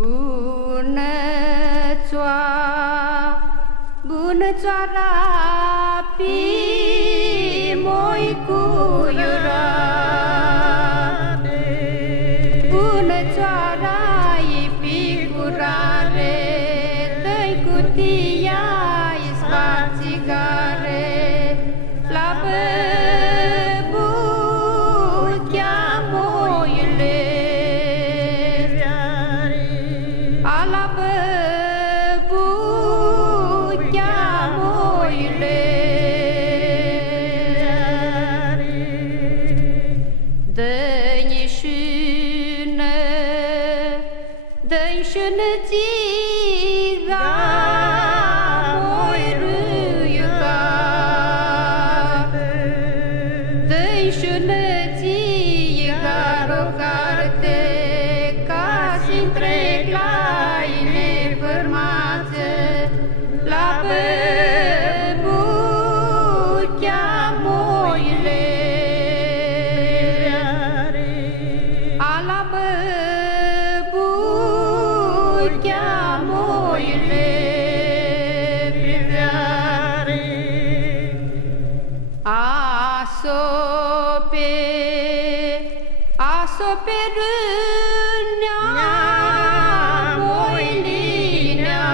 Bună țoara, pi moi cuiurare. Bună țoara, pi curare, dă-i cutia, spațigare, la băbuchea moile, ala băbuchea moile. Dă-i șână țiga, moi râiuga. Dă-i șână țiga, rocarte, ca s-intrec la inefărmață, la băbuchea moile, ala băbuchea moile, priveare. Asope rânnea, moilinea,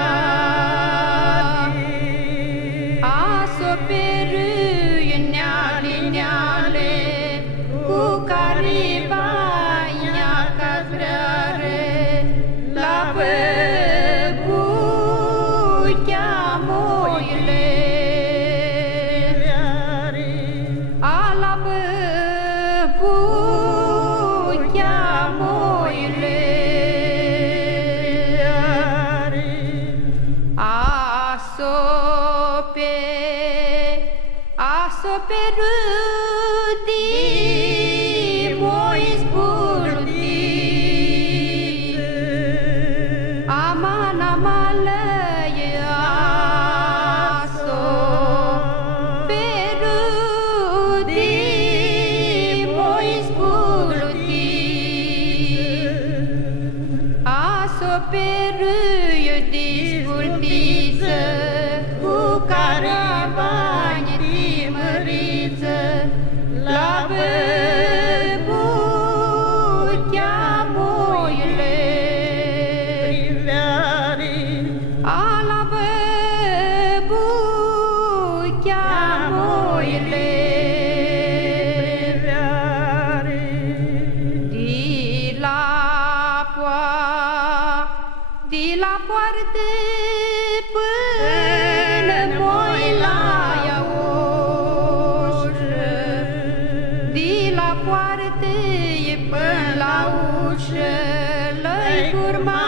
asope rânnea, lineale, cu caribaia cazreare, la băbuchea moile, ala băbuchea moile. Asope râdii, moi zbulutii, aman amalăie, asope râdii, moi zbulutii, asope râdii zbultiță, cu caravani timăriță, la băbuchea moile, ala băbuchea moile. De la poartă până moi la ușă, de la poartă până la ușă, lăi curma